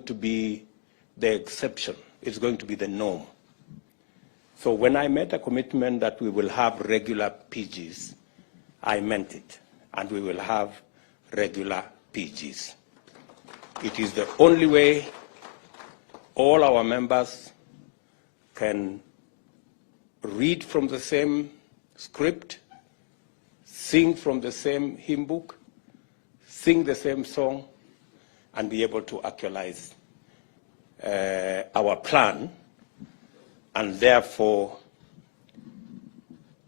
going to be the exception. It's going to be the norm. So when I made a commitment that we will have regular PGs, I meant it, and we will have regular PGs. It is the only way all our members can read from the same script, sing from the same hymn book, sing the same song, and be able to actualize our plan, and therefore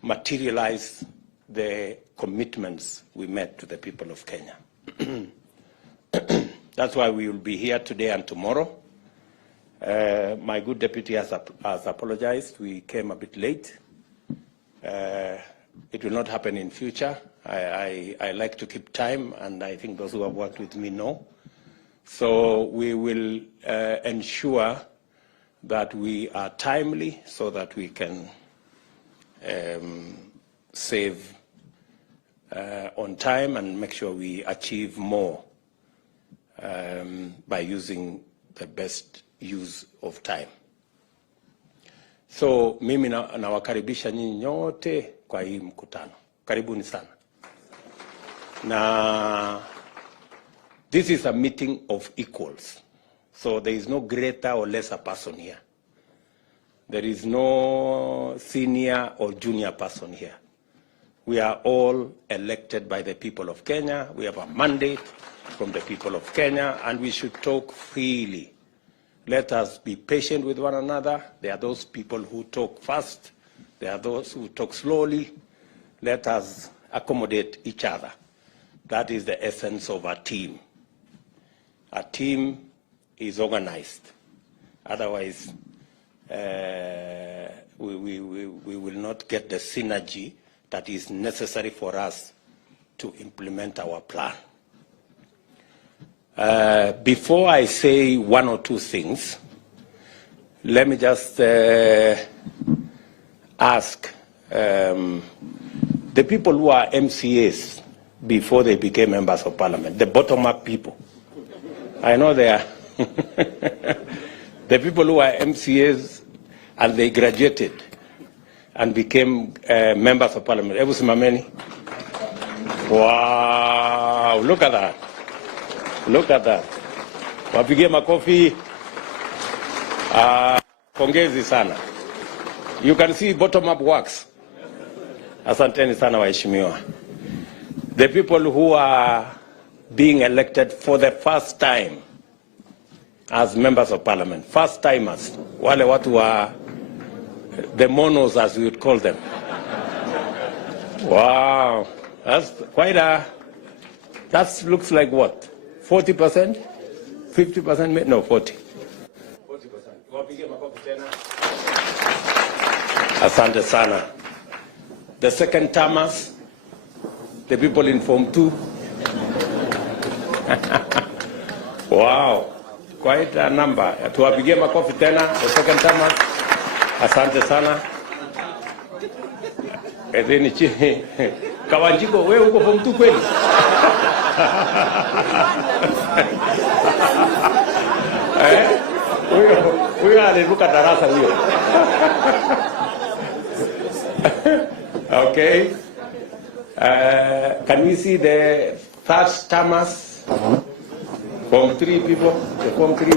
materialize the commitments we made to the people of Kenya. That's why we will be here today and tomorrow. My good deputy has apologized. We came a bit late. It will not happen in future. I like to keep time, and I think those who have worked with me know. So we will ensure that we are timely so that we can save on time and make sure we achieve more by using the best use of time. So mimi nawakaribisha nyinyi nyote kwa hii mkutano. Karibuni sana. Na this is a meeting of equals. So there is no greater or lesser person here. There is no senior or junior person here. We are all elected by the people of Kenya. We have a mandate from the people of Kenya, and we should talk freely. Let us be patient with one another. There are those people who talk fast. There are those who talk slowly. Let us accommodate each other. That is the essence of a team. A team is organized. Otherwise, we will not get the synergy that is necessary for us to implement our plan. Before I say one or two things, let me just ask the people who are MCAs before they became members of parliament, the bottom-up people. I know they are. The people who are MCAs and they graduated and became members of parliament. Ebu simameni. Wow, look at that. Look at that. Wapigie makofi. Pongezi sana. You can see bottom-up works. Asanteni sana waheshimiwa. The people who are being elected for the first time as members of parliament, first timers, wale watu wa the monos as we would call them. Wow, that's quite a, that looks like what? 40%? 50%? No, 40. 40%. Asante sana. The second timers, the people in Form 2. Wow, quite a number. Tuwapigie makofi tena, the second timers. Asante sana. Edeni chini. Kawanjiko, wewe uko Form 2 kweli? Huyo aliruka darasa huyo. Okay. Can we see the first timers? Form 3 people. The Form 3.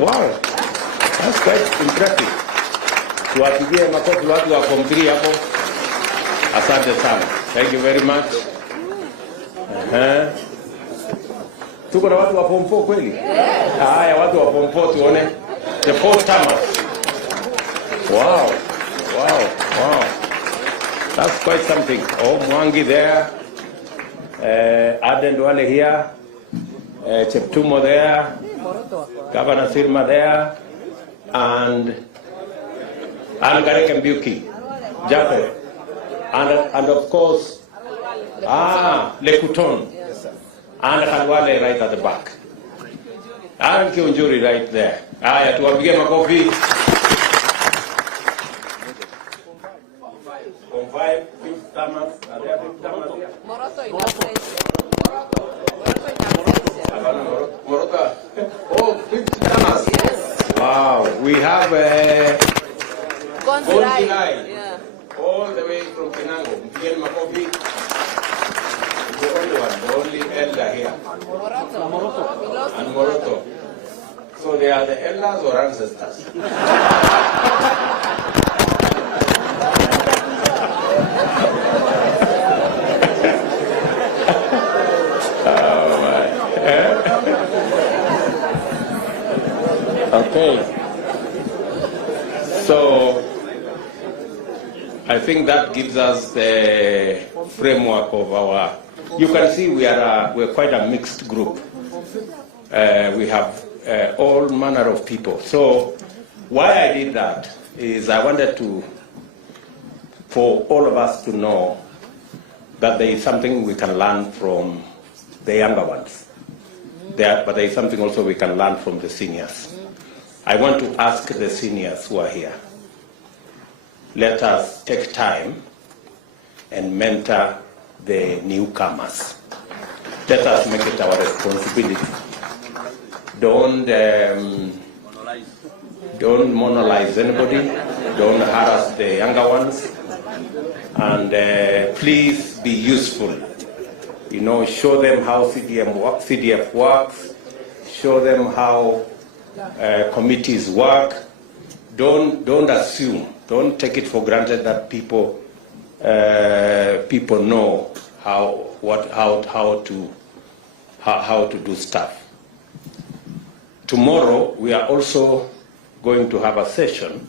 Wow, that's quite impressive. Tuwapigie makofi watu wa Form 3 hapo. Asante sana. Thank you very much. Tuko na watu wa Form 4 kweli? Haya, watu wa Form 4 tuone. The 4 timers. Wow. That's quite something. Oh, Mwangi there. Aden Duale here. Cheptumo there. Governor Sirma there. And Garek Mbuki. Jaffe. And of course, Lekuton. And Khalwale right at the back. And Kiunjuri right there. Aya, tuwapigie makofi. From 5, 5 tamers. Are there 5 tamers here? Moroto inakuja. Moroto. Oh, 5 We have Gonzalai. yeah. All the way from Penango. Mpigen makofi. The only one, the only elder here. And Moroto. So they are the elders or ancestors? Okay. So I think that gives us the framework of our. You can see we're quite a mixed group. We have all manner of people. So why I did that is I wanted for all of us to know that there is something we can learn from the younger ones. But there is something also we can learn from the seniors. I want to ask the seniors who are here, let us take time and mentor the newcomers. Let us make it our responsibility. Don't monolize anybody. Don't harass the younger ones. And please be useful. You know, show them how CDF works. Show them how committees work. Don't assume. Don't take it for granted that people know how to do stuff. Tomorrow we are also going to have a session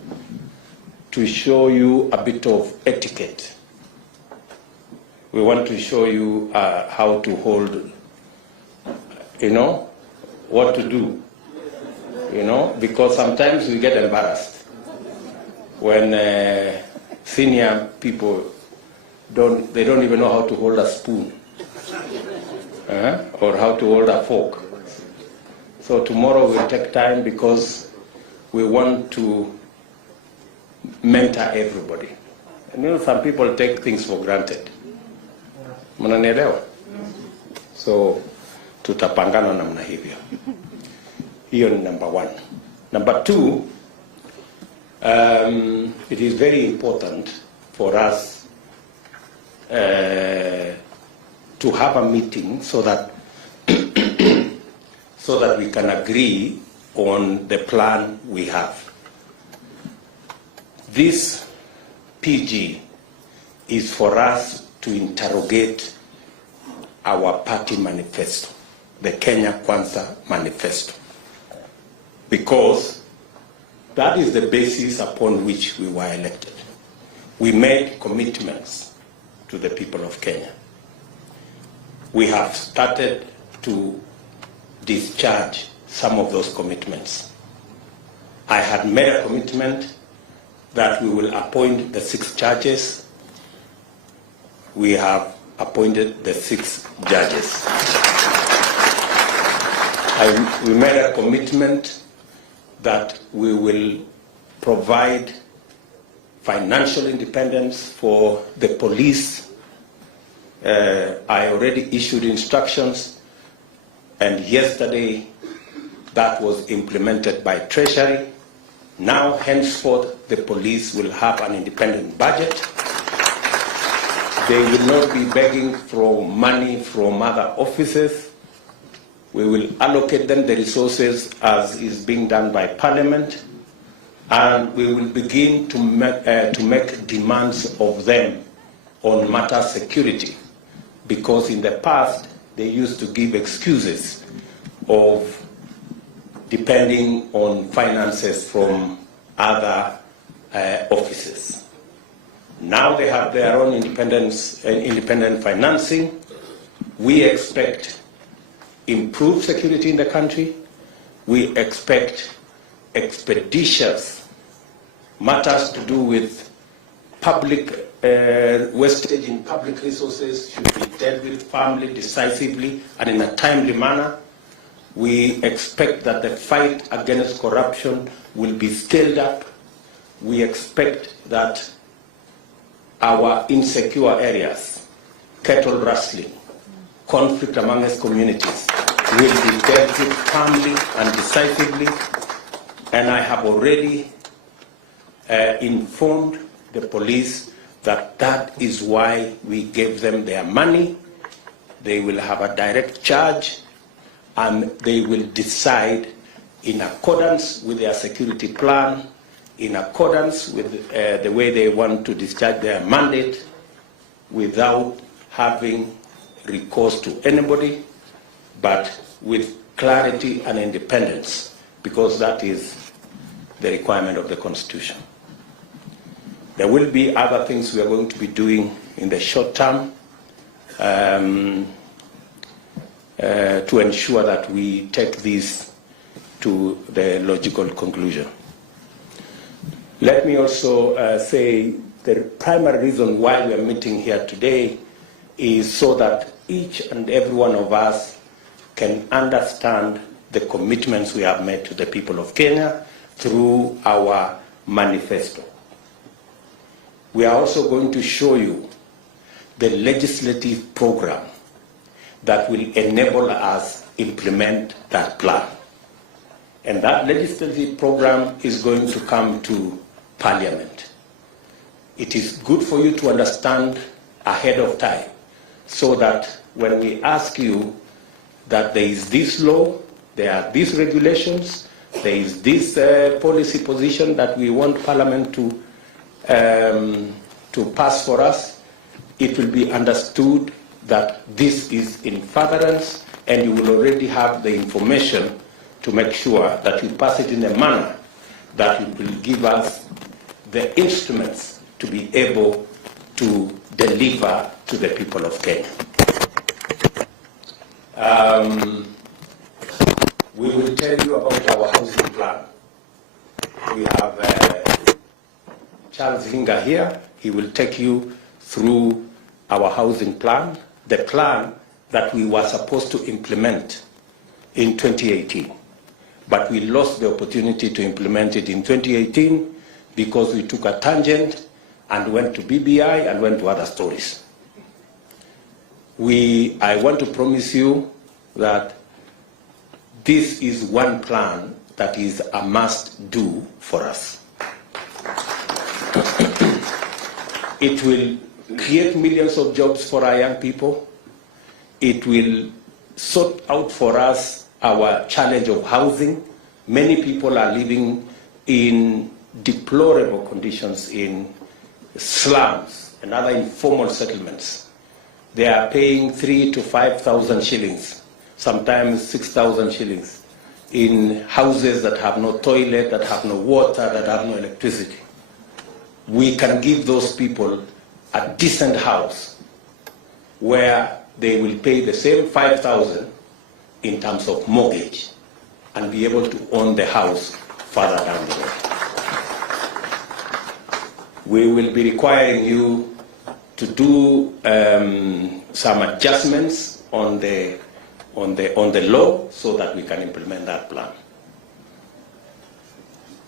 to show you a bit of etiquette. We want to show you how to hold, what to do, because sometimes we get embarrassed when senior people don't even know how to hold a spoon or how to hold a fork. So tomorrow we'll take time because we want to mentor everybody. And some people take things for granted. Mnanielewa? So tutapangana namna hivyo. Hiyo ni number one. Number two, it is very important for us to have a meeting so that we can agree on the plan we have. This PG is for us to interrogate our party manifesto, the Kenya Kwanza manifesto, because that is the basis upon which we were elected. We made commitments to the people of Kenya. We have started to discharge some of those commitments. I had made a commitment that we will appoint the 6 judges. We have appointed the 6 judges. We made a commitment that we will provide financial independence for the police. I already issued instructions, and yesterday that was implemented by Treasury. Now, henceforth, the police will have an independent budget. They will not be begging for money from other offices. We will allocate them the resources as is being done by Parliament, and we will begin to make demands of them on matter security, because in the past they used to give excuses of depending on finances from other offices. Now they have their own independent financing. We expect improved security in the country. We expect expeditious matters to do with public wastage in public resources should be dealt with firmly, decisively, and in a timely manner. We expect that the fight against corruption will be scaled up. We expect that our insecure areas, cattle rustling, conflict amongst communities, will be dealt with calmly and decisively. And I have already informed the police that that is why we gave them their money. They will have a direct charge, and they will decide in accordance with their security plan, in accordance with the way they want to discharge their mandate, without having recourse to anybody, but with clarity and independence, because that is the requirement of the Constitution. There will be other things we are going to be doing in the short term to ensure that we take this to the logical conclusion. Let me also say the primary reason why we are meeting here today is so that each and every one of us can understand the commitments we have made to the people of Kenya through our manifesto. We are also going to show you the legislative program that will enable us implement that plan. And that legislative program is going to come to Parliament. It is good for you to understand ahead of time, so that when we ask you that there is this law, there are these regulations, there is this policy position that we want Parliament to pass for us, it will be understood that this is in furtherance, and you will already have the information to make sure that you pass it in a manner that it will give us the instruments to be able to deliver to the people of Kenya. We will tell you about our housing plan. We have Charles Hinga here. He will take you through our housing plan, the plan that we were supposed to implement in 2018. But we lost the opportunity to implement it in 2018 because we took a tangent and went to BBI and went to other stories. I want to promise you that this is one plan that is a must-do for us. It will create millions of jobs for our young people. It will sort out for us our challenge of housing. Many people are living in deplorable conditions in slums and other informal settlements. They are paying 3,000 to 5,000 shillings, sometimes 6,000 shillings, in houses that have no toilet, that have no water, that have no electricity. We can give those people a decent house where they will pay the same 5,000 in terms of mortgage and be able to own the house further down the road. We will be requiring you to do some adjustments on the law so that we can implement that plan.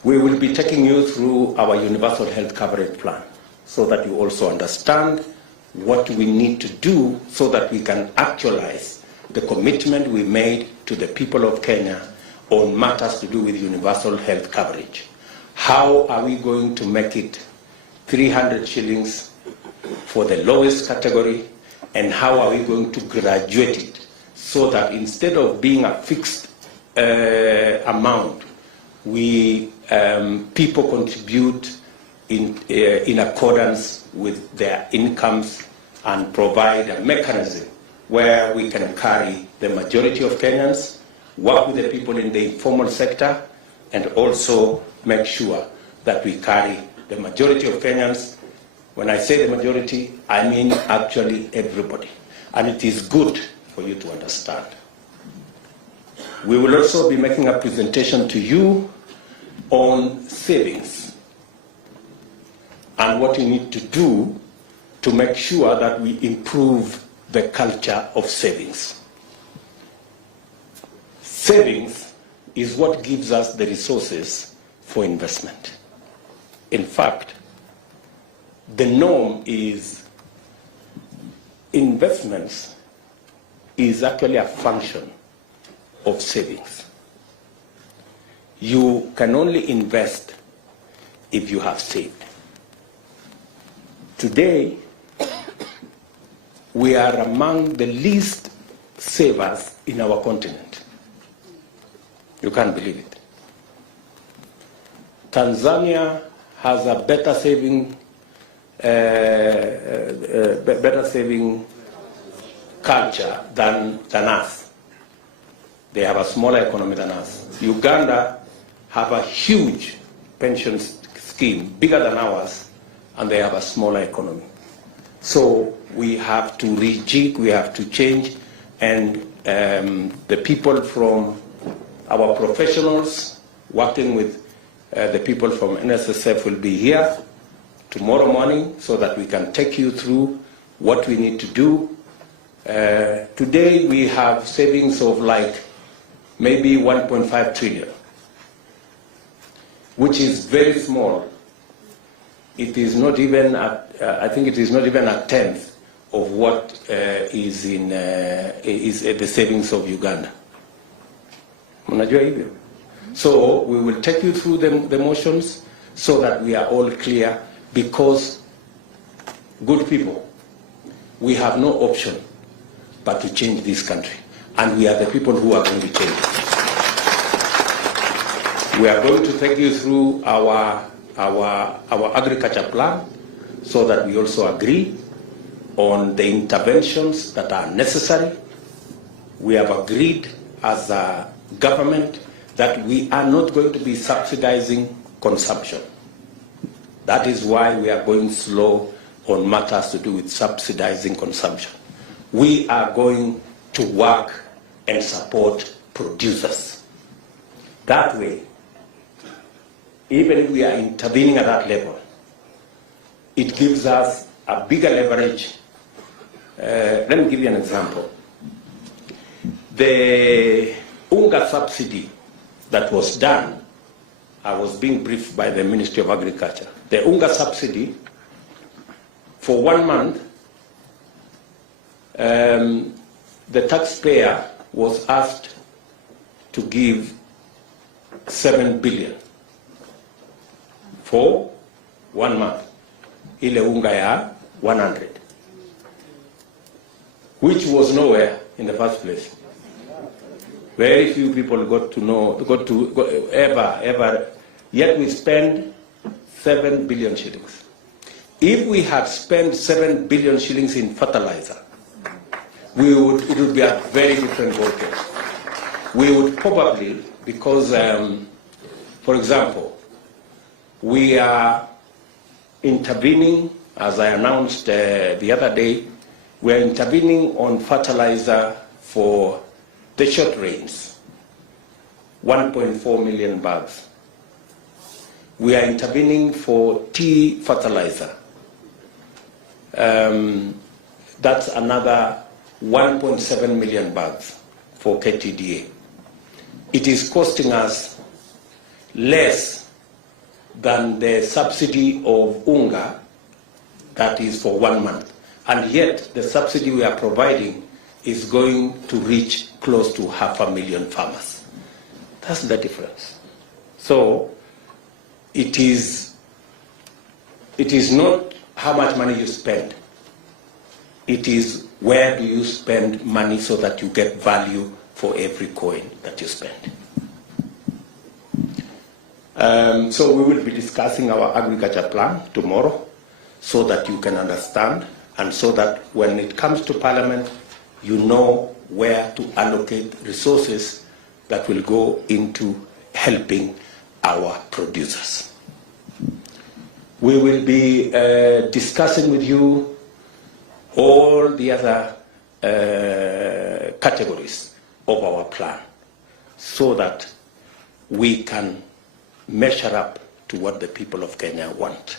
We will be taking you through our universal health coverage plan so that you also understand what we need to do so that we can actualize the commitment we made to the people of Kenya on matters to do with universal health coverage. How are we going to make it 300 shillings for the lowest category, and how are we going to graduate it so that instead of being a fixed amount, people contribute in accordance with their incomes and provide a mechanism where we can carry the majority of Kenyans, work with the people in the informal sector, and also make sure that we carry the majority of Kenyans. When I say the majority, I mean actually everybody. And it is good for you to understand. We will also be making a presentation to you on savings and what you need to do to make sure that we improve the culture of savings. Savings is what gives us the resources for investment. In fact, the norm is investments is actually a function of savings. You can only invest if you have saved. Today, we are among the least savers in our continent. You can't believe it. Tanzania has a better saving culture than us. They have a smaller economy than us. Uganda have a huge pension scheme, bigger than ours, and they have a smaller economy. So we have to rejig, we have to change, and the people from our professionals working with the people from NSSF will be here tomorrow morning so that we can take you through what we need to do. Today we have savings of like maybe 1.5 trillion, which is very small. It is not even I think it is not even a tenth of what is the savings of Uganda. Unajua hivyo? So we will take you through the motions so that we are all clear, because good people, we have no option but to change this country, and we are the people who are going to change it. We are going to take you through our agriculture plan so that we also agree on the interventions that are necessary. We have agreed as a government that we are not going to be subsidizing consumption. That is why we are going slow on matters to do with subsidizing consumption. We are going to work and support producers. That way, even if we are intervening at that level, it gives us a bigger leverage. Let me give you an example. The unga subsidy that was done, I was being briefed by the Ministry of Agriculture. The unga subsidy, for 1 month, the taxpayer was asked to give 7 billion for 1 month. Ile unga ya 100, which was nowhere in the first place. Very few people got to ever, yet we spend 7 billion shillings. If we had spent 7 billion shillings in fertilizer, it would be a very different ballgame. We would probably, because, for example, we are intervening, as I announced the other day, we are intervening on fertilizer for the short rains, 1.4 million bags. We are intervening for tea fertilizer. That's another 1.7 million bags for KTDA. It is costing us less than the subsidy of unga that is for 1 month. And yet the subsidy we are providing is going to reach close to 500,000 farmers. That's the difference. So it is not how much money you spend. It is where do you spend money so that you get value for every coin that you spend. So we will be discussing our agriculture plan tomorrow so that you can understand, and so that when it comes to Parliament, you know where to allocate resources that will go into helping our producers. We will be discussing with you all the other categories of our plan so that we can measure up to what the people of Kenya want.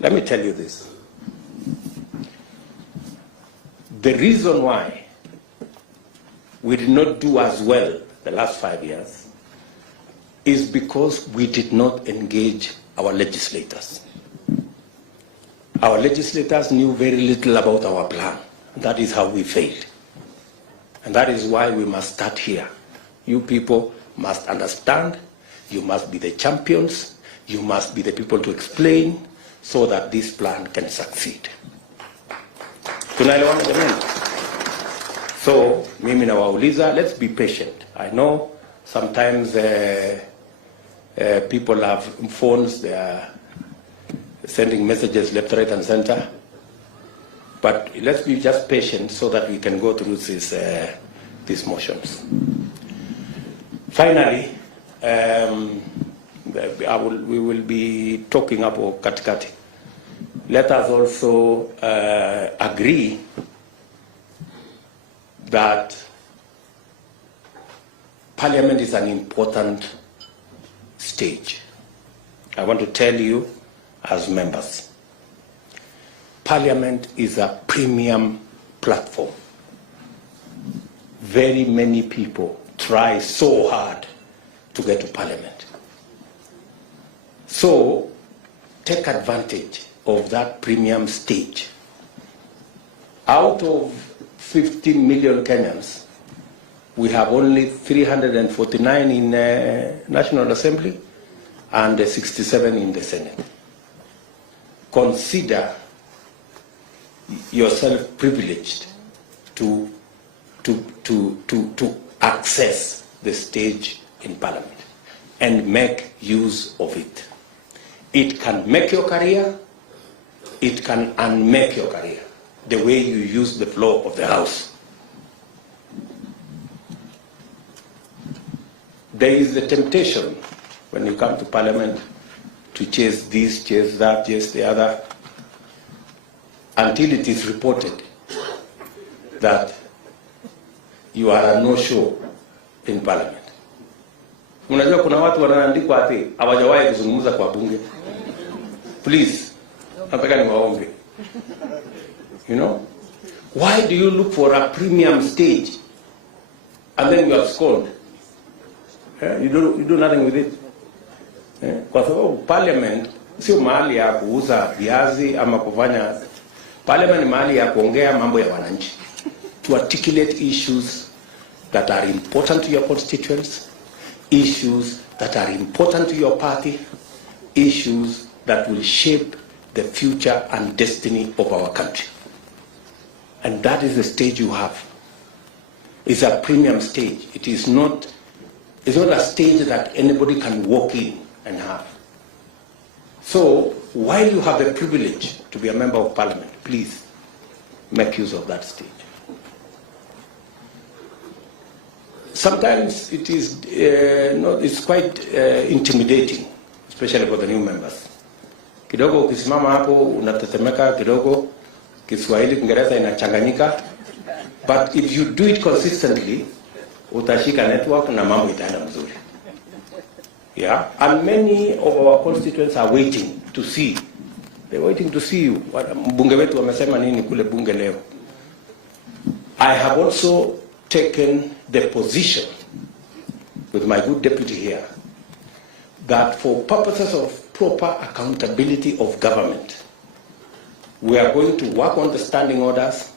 Let me tell you this. The reason why we did not do as well the last 5 years is because we did not engage our legislators. Our legislators knew very little about our plan. That is how we failed. And that is why we must start here. You people must understand You must be the champions. You must be the people to explain so that this plan can succeed. Tunaelewana jamani? So, mimi nawauliza, let's be patient. I know sometimes people have phones, they are sending messages left, right, and center. But let's be just patient so that we can go through these motions. Finally, we will be talking about katikati. Let us also agree that Parliament is an important stage. I want to tell you as members, Parliament is a premium platform. Very many people try so hard to get to Parliament. So take advantage of that premium stage. Out of 50 million Kenyans, we have only 349 in National Assembly and 67 in the Senate. Consider yourself privileged to access the stage in Parliament and make use of it. It can make your career, it can unmake your career, the way you use the floor of the House. There is the temptation when you come to Parliament to chase this, chase that, chase the other, until it is reported that you are a no-show in Parliament. Unajua kuna watu wanaandikwa ati hawajawahi kuzungumza kwa bunge. Please, nataka niwaombe. You know? Why do you look for a premium stage and then you are scorned? You do nothing with it. Kwa sababu Parliament sio mahali ya kuuza viazi ama kufanya. Parliament ni mahali ya kuongea mambo ya wananchi. To articulate issues that are important to your constituents, issues that are important to your party, issues that will shape the future and destiny of our country. And that is the stage you have. It's a premium stage. It's not a stage that anybody can walk in and have. So, while you have the privilege to be a member of Parliament, please make use of that stage. Sometimes it is it's quite intimidating, especially for the new members. Kidogo ukisimama hapo unatetemeka kidogo, Kiswahili Kiingereza inachanganyika, but if you do it consistently, utashika network na mambo itaenda mzuri. Yeah, and many of our constituents are waiting to see. They're waiting to see you. Mbunge wetu wamesema nini kule bunge leo. I have also taken the position with my good deputy here that for purposes of proper accountability of government, we are going to work on the standing orders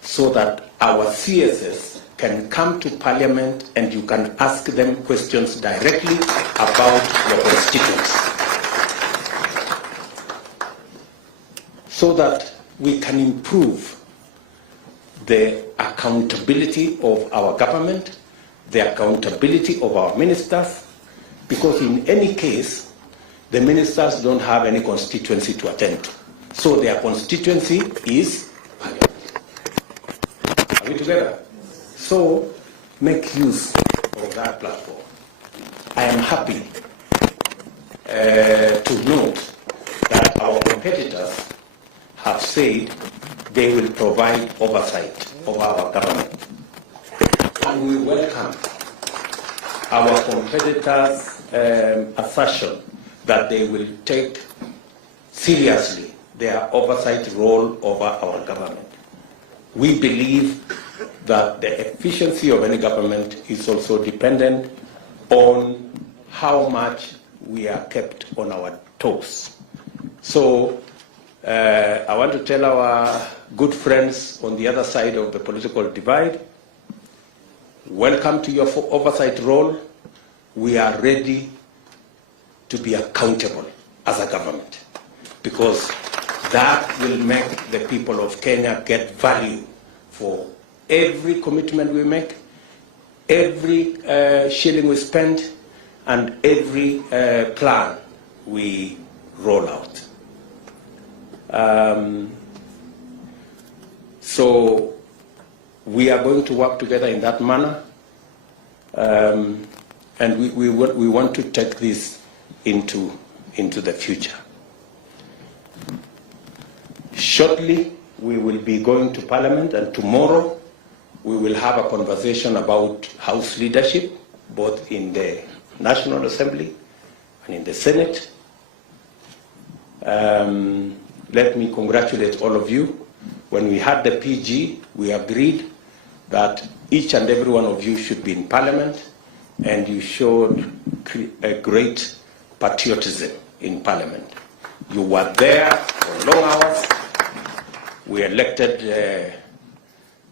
so that our CSS can come to Parliament and you can ask them questions directly about your constituents, so that we can improve the accountability of our government, the accountability of our ministers, because in any case, the ministers don't have any constituency to attend to. So their constituency is Parliament. Are we together? So make use of that platform. I am happy to note that our competitors have said they will provide oversight of our government. And we welcome our competitors' assertion that they will take seriously their oversight role over our government. We believe that the efficiency of any government is also dependent on how much we are kept on our toes. So I want to tell our good friends on the other side of the political divide, welcome to your oversight role. We are ready to be accountable as a government, because that will make the people of Kenya get value for every commitment we make, every shilling we spend, and every plan we roll out. So we are going to work together in that manner, and we want to take this into the future. Shortly, we will be going to Parliament, and tomorrow we will have a conversation about House leadership, both in the National Assembly and in the Senate. Let me congratulate all of you. When we had the PG, we agreed that each and every one of you should be in Parliament, and you showed a great patriotism in Parliament. You were there for long hours. We elected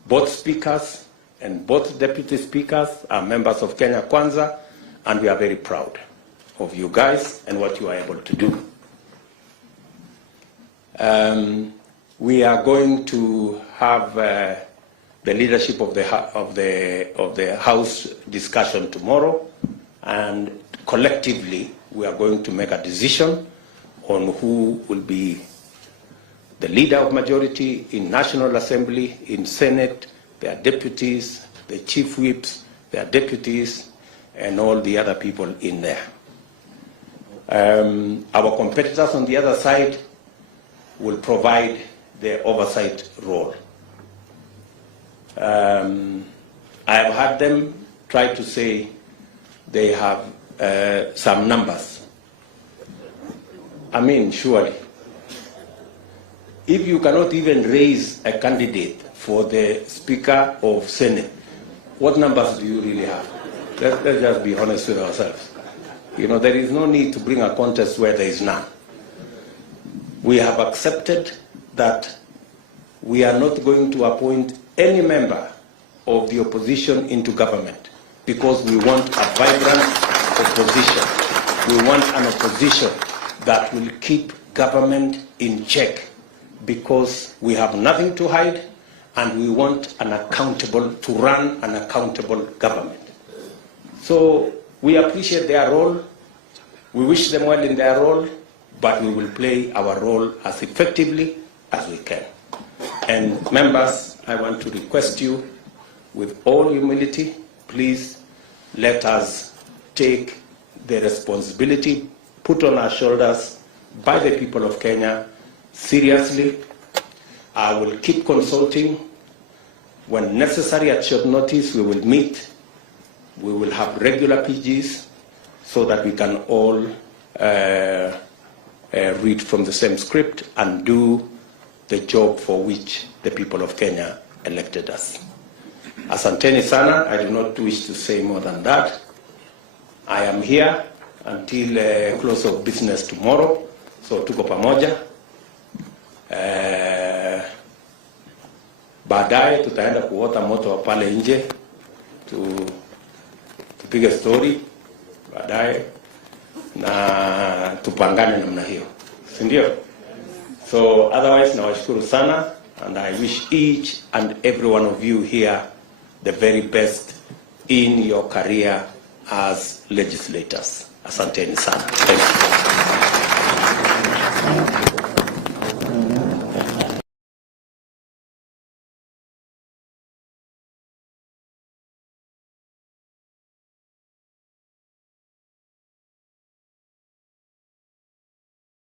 both speakers, and both deputy speakers are members of Kenya Kwanza, and we are very proud of you guys and what you are able to do. We are going to have the leadership of the House discussion tomorrow, and collectively we are going to make a decision on who will be the leader of majority in National Assembly, in Senate, their deputies, the chief whips, their deputies, and all the other people in there. Our competitors on the other side will provide the oversight role. I have had them try to say they have some numbers. I mean, surely, if you cannot even raise a candidate for the Speaker of Senate, what numbers do you really have? Let's just be honest with ourselves. You know, there is no need to bring a contest where there is none. We have accepted that we are not going to appoint any member of the opposition into government, because we want a vibrant opposition. We want an opposition that will keep government in check, because we have nothing to hide, and we want an accountable, to run an accountable government. So we appreciate their role. We wish them well in their role, but we will play our role as effectively as we can. And members, I want to request you, with all humility, please let us take the responsibility put on our shoulders by the people of Kenya seriously. I will keep consulting. When necessary, at short notice, we will meet. We will have regular PGs so that we can all read from the same script and do the job for which the people of Kenya elected us. Asanteni sana. I do not wish to say more than that. I am here until close of business tomorrow, so tuko pamoja. Baadaye tutaenda kuota moto wa pale nje, tupige story baadaye na tupangane namna hiyo, si ndio? So otherwise, nawashukuru sana, and I wish each and every one of you here the very best in your career as legislators. Asanteni sana. Thank you.